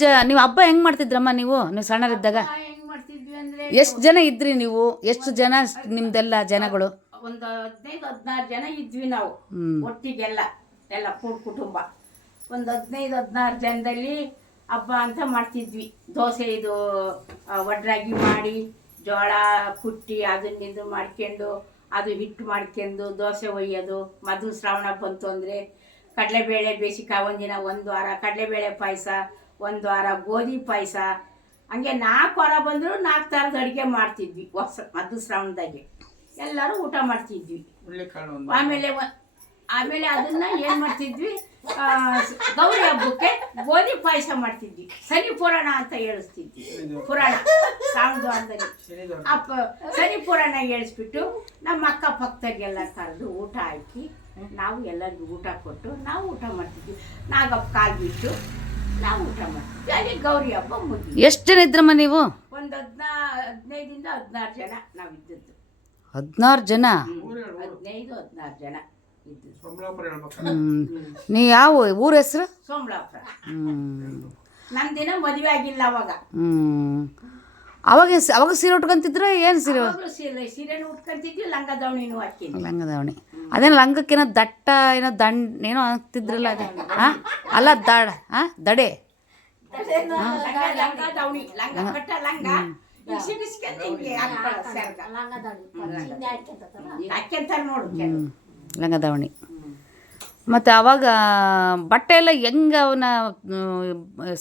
ನೀವು ಹಬ್ಬ ಹೆಂಗ್ ಮಾಡ್ತಿದ್ರಮ್ಮ ನೀವು ಸಣ್ಣರಿದ್ದಾಗ? ಹೆಂಗ್ ಮಾಡ್ತಿದ್ವಿ ಅಂದ್ರೆ ಎಷ್ಟು ಜನ ಇದ್ರಿ ನೀವು? ಎಷ್ಟು ಜನ ನಿಮ್ದೆಲ್ಲ ಜನಗಳು? ಒಂದು 15-16 ಜನ ಇದ್ವಿ ನಾವು ಒಟ್ಟಿಗೆಲ್ಲ, ಎಲ್ಲ ಕುಟುಂಬ. ಒಂದು 15-16 ಜನದಲ್ಲಿ ಹಬ್ಬ ಅಂತ ಮಾಡ್ತಿದ್ವಿ. ದೋಸೆ ಇದು ಒಡ್ರಾಗಿ ಮಾಡಿ, ಜೋಳ ಕುಟ್ಟಿ ಅದನ್ನಿದು ಮಾಡ್ಕೊಂಡು, ಅದು ಹಿಟ್ಟು ಮಾಡ್ಕೊಂಡು ದೋಸೆ ಒಯ್ಯೋದು. ಮಧು ಶ್ರಾವಣ ಬಂತು ಅಂದರೆ ಕಡಲೆಬೇಳೆ ಬೇಸಿಕ ಒಂದಿನ 1 ವಾರ ಕಡಲೆಬೇಳೆ ಪಾಯಸ, 1 ವಾರ ಗೋಧಿ ಪಾಯಸ, ಹಂಗೆ 4 ವಾರ ಬಂದರೂ 4 ಥರದ ಅಡುಗೆ ಮಾಡ್ತಿದ್ವಿ. ಮಧು ಶ್ರಾವಣದಾಗೆ ಎಲ್ಲರೂ ಊಟ ಮಾಡ್ತಿದ್ವಿ. ಆಮೇಲೆ ಅದನ್ನ ಏನು ಮಾಡ್ತಿದ್ವಿ, ಗೌರಿ ಹಬ್ಬಕ್ಕೆ ಗೋಧಿ ಪಾಯಸ ಮಾಡ್ತಿದ್ವಿ. ಶನಿ ಪುರಾಣ ಅಂತ ಹೇಳಿಸ್ತಿದ್ವಿ. ಪುರಾಣ ಶ್ರಾವಣದಲ್ಲಿ ಶನಿ ಪುರಾಣ ಹೇಳಿಸ್ಬಿಟ್ಟು ನಮ್ಮ ಅಕ್ಕಪಕ್ಕದಾಗೆಲ್ಲ ಕರೆದು ಊಟ ಹಾಕಿ ನಾವು ಎಲ್ಲರಿಗೂ ಊಟ ಕೊಟ್ಟು ನಾವು ಊಟ ಮಾಡ್ತಿದ್ವಿ. ನಾಗಪ್ಪ ಕಾಲು ಬಿಟ್ಟು ನಾವು ಊಟ ಮಾಡ್ತಿದ್ವಿ. ಅಲ್ಲಿ ಗೌರಿ ಹಬ್ಬ ಮುಗಿದು. ಎಷ್ಟು ಜನ ಇದ್ರಮ್ಮ ನೀವು? ಒಂದು 15-16 ಜನ ನಾವು ಇದ್ದದ್ದು. 16 ಜನ? 15-16 ಜನ ಇದ್ದು. ನೀ ಯಾವ ಊರ ಹೆಸರು? ಸೋಮಲಾಪುರ. ನಂದಿನ ಮದುವೆ ಆಗಿಲ್ಲ ಅವಾಗ. ಅವಾಗ ಸೀರೆ ಉಟ್ಕೊಂತಿದ್ರ? ಏನು ಸೀರೆ? ಸೀರೆನೂ ಉಟ್ಕೊಂತಿದ್ವಿ, ಲಂಗ ದಾವಣಿನೂ ಹಾಕಿದ್ವಿ. ಲಂಗ ದಾವಣಿ ಅದೇನು ಲಂಗಕ್ಕೇನೋ ದಟ್ಟ ಏನೋ ಏನೋ ಅಂತಿದ್ರಲ್ಲ ಅದೇ? ಅಲ್ಲ ದಡೆ ಲಂಗ ದಾವಣಿ, ಲಂಗ ಕಟ್ಟ ಲಂಗ ಹಾಕ್ಯಂತಾರೆ ನೋಡು ಲಂಗ ದಾವಣಿ. ಮತ್ತು ಅವಾಗ ಬಟ್ಟೆ ಎಲ್ಲ ಹೆಂಗೆ ಅವನ್ನ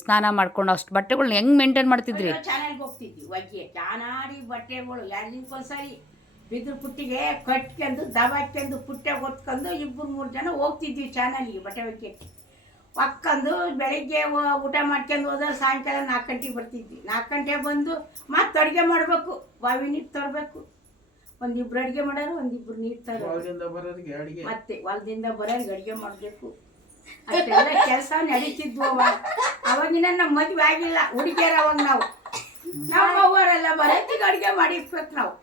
ಸ್ನಾನ ಮಾಡ್ಕೊಂಡು ಅಷ್ಟು ಬಟ್ಟೆಗಳ್ನ ಹೆಂಗೆ ಮೇಂಟೈನ್ ಮಾಡ್ತಿದ್ರಿ? ಚಾನಲ್ಗೆ ಹೋಗ್ತಿದ್ವಿ. ಒಗ್ಗೆ ಚಾನಾಡಿ ಬಟ್ಟೆಗಳು ಒಂದ್ಸರಿ ಬಿದ್ರು ಪುಟ್ಟಿಗೆ ಕಟ್ಕೊಂಡು ದಬಾಕ್ಕೊಂಡು ಪುಟ್ಟೆ ಹೊತ್ಕೊಂಡು 2-3 ಜನ ಹೋಗ್ತಿದ್ವಿ ಚಾನಲ್ಗೆ ಬಟ್ಟೆ ಒಗ್ಯಕ್ಕೆ. ಒಕ್ಕೊಂಡು ಬೆಳಿಗ್ಗೆ ಊಟ ಮಾಡ್ಕೊಂಡು ಹೋದ್ರೆ ಸಾಯಂಕಾಲ 4 ಗಂಟೆಗೆ ಬರ್ತಿದ್ವಿ. 4 ಗಂಟೆಗೆ ಬಂದು ಮತ್ತೆ ಅಡುಗೆ ಮಾಡಬೇಕು. ಬಾವಿ ನೀರು ತರಬೇಕು. 1-2 ಅಡುಗೆ ಮಾಡೋರು, 1-2 ನೀರು ತರೋರು, ಮತ್ತೆ ಹೊಲದಿಂದ ಬರೋರಿಗೆ ಅಡುಗೆ ಮಾಡಬೇಕು. ಅಷ್ಟೆಲ್ಲ ಕೆಲಸ ನಡೀತಿದ್ವು ಅವಾಗಿನ. ನಮ್ಮ ಮದುವೆ ಆಗಿಲ್ಲ ಹುಡುಗಿಯರು ಅವಾಗ. ನಾವು ನಮ್ಮವರೆಲ್ಲ ಬರೋತ್ತಿಗೆ ಅಡುಗೆ ಮಾಡಿ ಇಟ್ಬೇಕು ನಾವು.